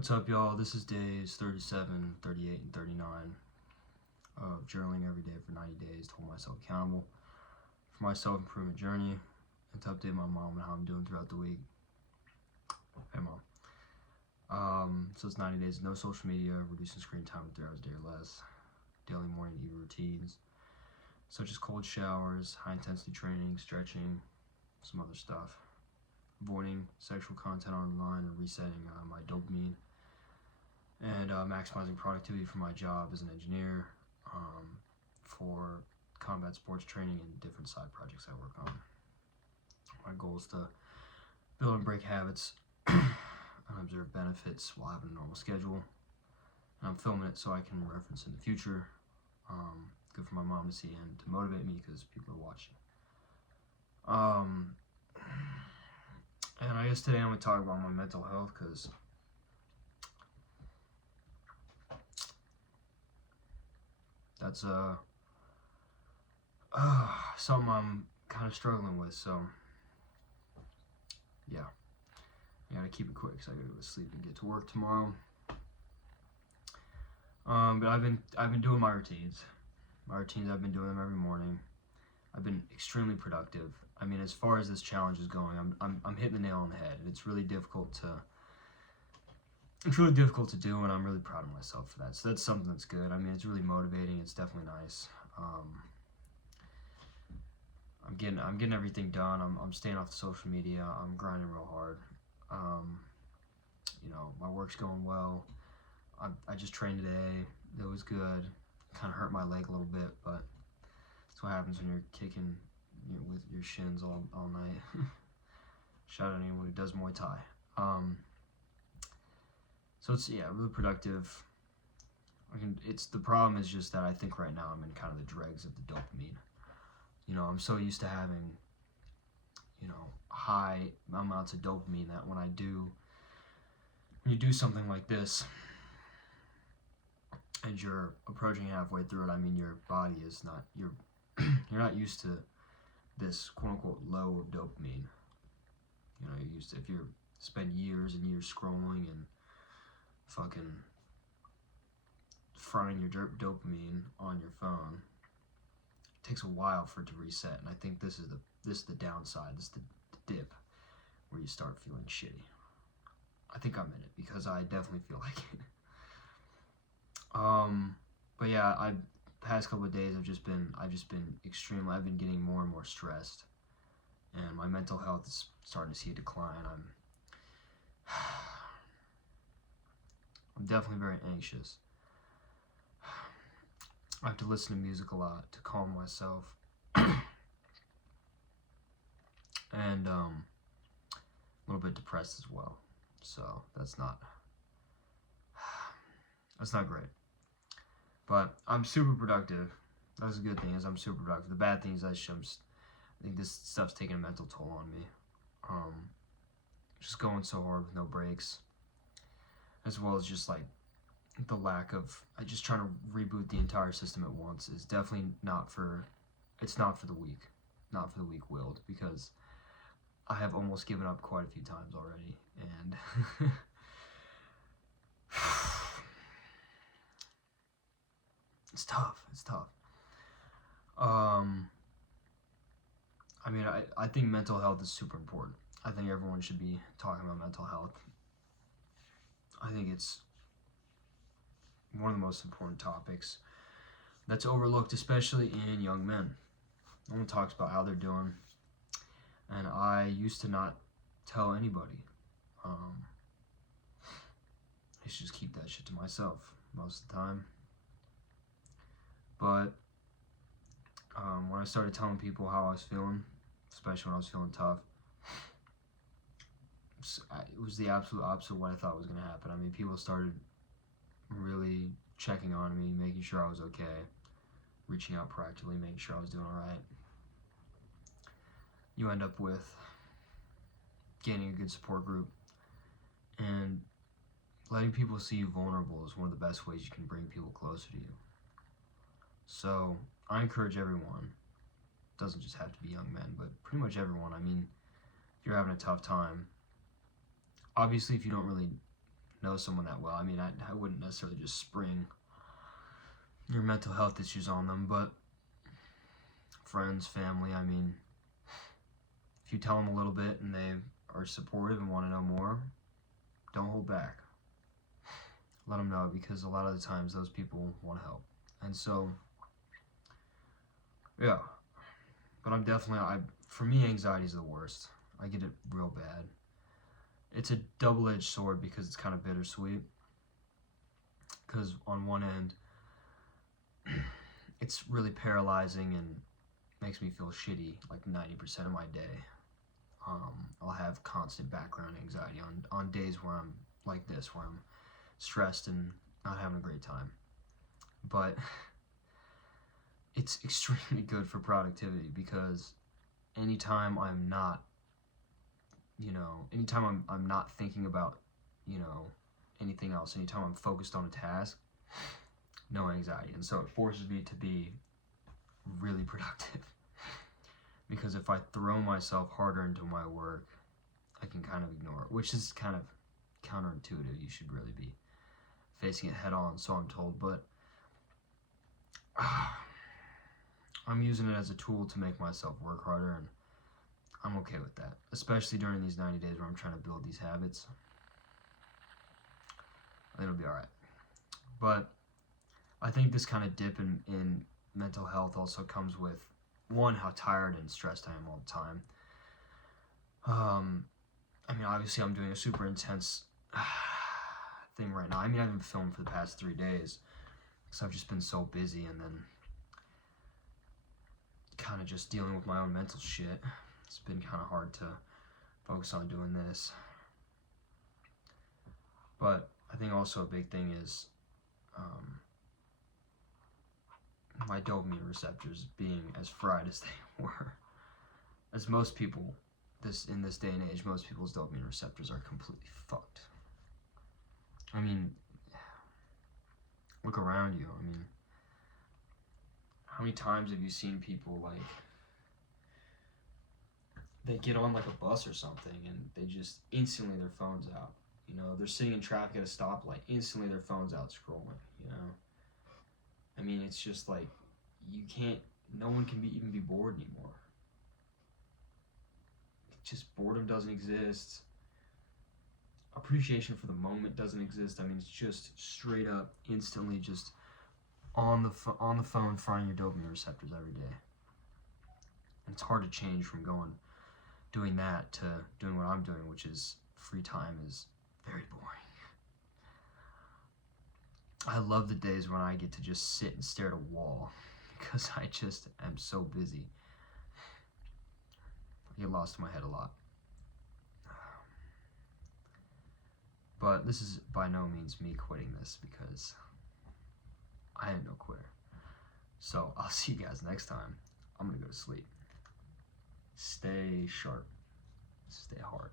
What's up, y'all? This is days 37, 38, and 39 of journaling every day for 90 days to hold myself accountable for my self-improvement journey and to update my mom on how I'm doing throughout the week. Hey, Mom. So it's 90 days, no social media, reducing screen time to 3 hours a day or less, daily morning and evening routines, such as cold showers, high-intensity training, stretching, some other stuff, avoiding sexual content online and resetting my dopamine, and maximizing productivity for my job as an engineer, for combat sports training and different side projects I work on. My goal is to build and break habits and observe benefits while having a normal schedule. And I'm filming it so I can reference in the future. Good for my mom to see and to motivate me because people are watching. And I guess today I'm going to talk about my mental health because that's something I'm kind of struggling with. So yeah, I gotta keep it quick because I gotta go to sleep and get to work tomorrow. But I've been doing my routines. I've been doing them every morning. I've been extremely productive. I mean, as far as this challenge is going, I'm hitting the nail on the head. It's really difficult to do, and I'm really proud of myself for that. So that's something that's good. I mean, it's really motivating. It's definitely nice. I'm getting everything done. I'm staying off the social media. I'm grinding real hard. My work's going well. I just trained today. It was good. Kind of hurt my leg a little bit, but that's what happens when you're kicking with your shins all night. Shout out anyone who does Muay Thai. So it's really productive. The problem is just that I think right now I'm in kind of the dregs of the dopamine. I'm so used to having, high amounts of dopamine that when you do something like this, and you're approaching halfway through it, I mean, your body is not, you're not used to this quote-unquote low of dopamine. You're used to, if you spend years and years scrolling and fucking frying your dopamine on your phone, it takes a while for it to reset, and I think this is the downside. This is the dip where you start feeling shitty. I think I'm in it because I definitely feel like it. But yeah, past couple of days I've just been extremely. I've been getting more and more stressed, and my mental health is starting to see a decline. I'm definitely very anxious. I have to listen to music a lot to calm myself, and a little bit depressed as well. So that's not great. But I'm super productive. That's a good thing, is I'm super productive. The bad thing is I think this stuff's taking a mental toll on me. Just going so hard with no breaks, as well as just like the lack of, just trying to reboot the entire system at once is definitely it's not for the weak, willed, because I have almost given up quite a few times already, and it's tough. I mean, I think mental health is super important. I think everyone should be talking about mental health. I think it's one of the most important topics that's overlooked, especially in young men. No one talks about how they're doing, and I used to not tell anybody. I should just keep that shit to myself most of the time. But when I started telling people how I was feeling, especially when I was feeling tough, it was the absolute opposite of what I thought was going to happen. I mean, people started really checking on me, making sure I was okay, reaching out proactively, making sure I was doing all right. You end up with gaining a good support group, and letting people see you vulnerable is one of the best ways you can bring people closer to you. So I encourage everyone, it doesn't just have to be young men, but pretty much everyone. I mean, if you're having a tough time, obviously if you don't really know someone that well. I mean, I wouldn't necessarily just spring your mental health issues on them, but friends, family, I mean, if you tell them a little bit and they are supportive and want to know more, don't hold back. Let them know, because a lot of the times those people want to help. And so, yeah. But I'm definitely, for me, anxiety is the worst. I get it real bad. It's a double-edged sword because it's kind of bittersweet. Because on one end, it's really paralyzing and makes me feel shitty like 90% of my day. I'll have constant background anxiety on days where I'm like this, where I'm stressed and not having a great time. But it's extremely good for productivity, because anytime I'm not, anytime I'm not thinking about, anything else, anytime I'm focused on a task, no anxiety. And so it forces me to be really productive. Because if I throw myself harder into my work, I can kind of ignore it, which is kind of counterintuitive. You should really be facing it head on, so I'm told. But I'm using it as a tool to make myself work harder, and I'm okay with that, especially during these 90 days where I'm trying to build these habits. It'll be all right. But I think this kind of dip in mental health also comes with, one, how tired and stressed I am all the time. I mean, obviously I'm doing a super intense thing right now. I mean, I haven't filmed for the past 3 days because I've just been so busy, and then kind of just dealing with my own mental shit. It's been kind of hard to focus on doing this. But I think also a big thing is my dopamine receptors being as fried as they were. As most people, in this day and age, most people's dopamine receptors are completely fucked. I mean, look around you. I mean, how many times have you seen people, like, they get on like a bus or something and they just instantly their phone's out. They're sitting in traffic at a stoplight, instantly their phone's out scrolling, I mean, it's just like, no one can even be bored anymore. Just boredom doesn't exist. Appreciation for the moment doesn't exist. I mean, it's just straight up, instantly just on the phone frying your dopamine receptors every day. And it's hard to change from doing that to doing what I'm doing, which is free time is very boring. I love the days when I get to just sit and stare at a wall, because I just am so busy. I get lost in my head a lot. But this is by no means me quitting this, because I am no quitter. So I'll see you guys next time. I'm gonna go to sleep. Stay sharp. Stay hard.